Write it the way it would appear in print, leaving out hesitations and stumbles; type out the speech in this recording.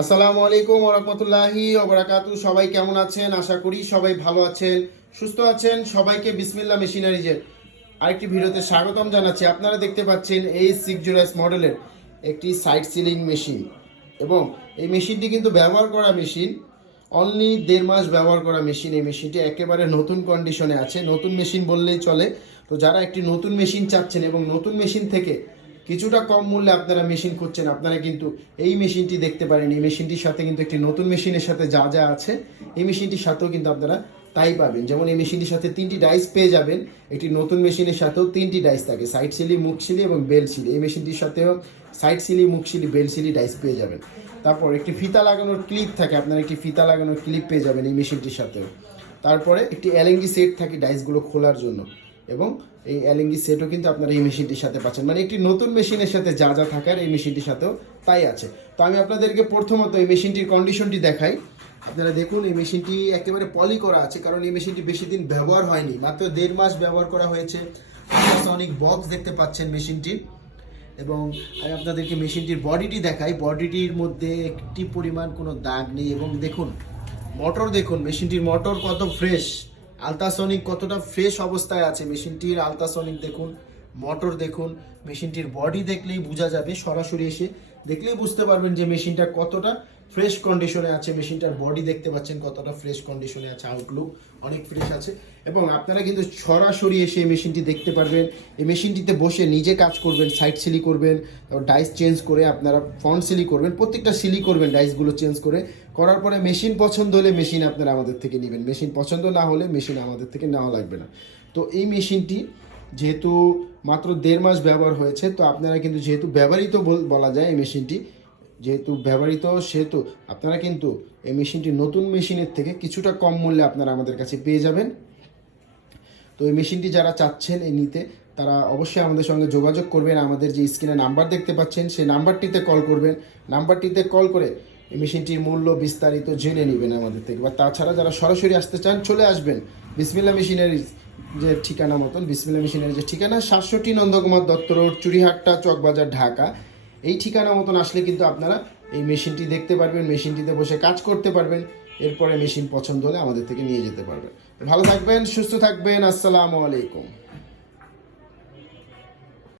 আসসালামু আলাইকুম ওয়া রাহমাতুল্লাহি ওয়া বারাকাতুহু। সবাই কেমন আছেন? আশা করি সবাই ভালো আছেন, সুস্থ আছেন। সবাইকে বিসমিল্লাহ মেশিনারিজের আরেকটি ভিডিওতে স্বাগতম জানাচ্ছি। আপনারা দেখতে পাচ্ছেন A60S মডেলের একটি সাইড সিলিং মেশিন, এবং এই মেশিনটি কিন্তু ব্যবহার করা মেশিন, অনলি 1.5 মাস ব্যবহার করা মেশিন। এই মেশিনটি একেবারে নতুন কন্ডিশনে আছে, নতুন মেশিন বললেই চলে। তো যারা একটি নতুন মেশিন চাচ্ছেন এবং নতুন মেশিন থেকে কিছুটা কম মূল্যে আপনারা মেশিন খুঁজছেন, আপনারা কিন্তু এই মেশিনটি দেখতে পারেন। এই মেশিনটির সাথে কিন্তু একটি নতুন মেশিনের সাথে যা যা আছে, এই মেশিনটির সাথেও কিন্তু আপনারা তাই পাবেন। যেমন এই মেশিনটির সাথে 3টি ডাইস পেয়ে যাবেন। একটি নতুন মেশিনের সাথেও 3টি ডাইস থাকে, সাইড সিলি, মুখ সিলি এবং বেল সিলি। এই মেশিনটির সাথেও সাইড সিলি, মুখ সিলি, বেল সিলি ডাইস পেয়ে যাবেন। তারপর একটি ফিতা লাগানোর ক্লিপ থাকে, আপনারা একটি ফিতা লাগানোর ক্লিপ পেয়ে যাবেন এই মেশিনটির সাথেও। তারপরে একটি এলএনজি সেট থাকে ডাইসগুলো খোলার জন্য, এবং এই এলএনজি সেটও কিন্তু আপনারা এই মেশিনটির সাথে পাচ্ছেন। মানে একটি নতুন মেশিনের সাথে যা যা থাকার এই মেশিনটির সাথেও তাই আছে। তো আমি আপনাদেরকে প্রথমত এই মেশিনটির কন্ডিশনটি দেখাই। আপনারা দেখুন, এই মেশিনটি একেবারে পলি করা আছে, কারণ এই মেশিনটি বেশি দিন ব্যবহার হয়নি, মাত্র 1.5 মাস ব্যবহার করা হয়েছে। আল্ট্রাসনিক বক্স দেখতে পাচ্ছেন মেশিনটি, এবং আমি আপনাদেরকে মেশিনটির বডিটি দেখাই। বডিটির মধ্যে একটি পরিমাণ কোনো দাগ নেই, এবং দেখুন মোটর, দেখুন মেশিনটির মোটর কত ফ্রেশ, আলট্রাসনিক কতটা ফ্রেশ অবস্থায় আছে মেশিনটির। আলট্রাসনিক দেখুন, মোটর দেখুন, মেশিনটির বডি দেখলেই বোঝা যাবে, সরাসরি এসে দেখলেই বুঝতে পারবেন যে মেশিনটা কতটা ফ্রেশ কন্ডিশনে আছে। মেশিনটার বডি দেখতে পাচ্ছেন কতটা ফ্রেশ কন্ডিশনে আছে, আউটলুক অনেক ফ্রেশ আছে। এবং আপনারা কিন্তু সরাসরি এসে এই মেশিনটি দেখতে পারবেন। এই মেশিনটিতে বসে নিজে কাজ করবেন, সাইড সিলি করবেন, ডাইস চেঞ্জ করে আপনারা ফ্রন্ট সিলি করবেন, প্রত্যেকটা সিলি করবেন ডাইসগুলো চেঞ্জ করে। করার পরে মেশিন পছন্দ হলে মেশিন আপনারা আমাদের থেকে নেবেন, মেশিন পছন্দ না হলে মেশিন আমাদের থেকে নেওয়া লাগবে না। তো এই মেশিনটি যেহেতু মাত্র 1.5 মাস ব্যবহার হয়েছে, তো আপনারা কিন্তু যেহেতু ব্যবহৃত বলা যায়, এই মেশিনটি যেহেতু ব্যবহৃত, সেহেতু আপনারা কিন্তু এই মেশিনটি নতুন মেশিনের থেকে কিছুটা কম মূল্যে আপনারা আমাদের কাছে পেয়ে যাবেন। তো এই মেশিনটি যারা চাচ্ছেন এই নিতে, তারা অবশ্যই আমাদের সঙ্গে যোগাযোগ করবেন। আমাদের যে স্ক্রিনে নাম্বার দেখতে পাচ্ছেন, সেই নাম্বারটিতে কল করবেন। নাম্বারটিতে কল করে এই মেশিনটির মূল্য বিস্তারিত জেনে নেবেন আমাদের থেকে। বা তাছাড়া যারা সরাসরি আসতে চান, চলে আসবেন বিসমিল্লাহ মেশিনারিজ যে ঠিকানা মতন, বিসমিল্লাহ মেশিনারিজ যে ঠিকানা 67 নন্দকুমার দত্ত রোড, চুরিহাট্টা, চকবাজার, ঢাকা। এই ঠিকানা মতন আসলে কিন্তু আপনারা এই মেশিনটি দেখতে পারবেন, মেশিনটিতে বসে কাজ করতে পারবেন। এরপরে মেশিন পছন্দ হলে আমাদের থেকে নিয়ে যেতে পারবেন। ভালো থাকবেন, সুস্থ থাকবেন। আসসালামু আলাইকুম।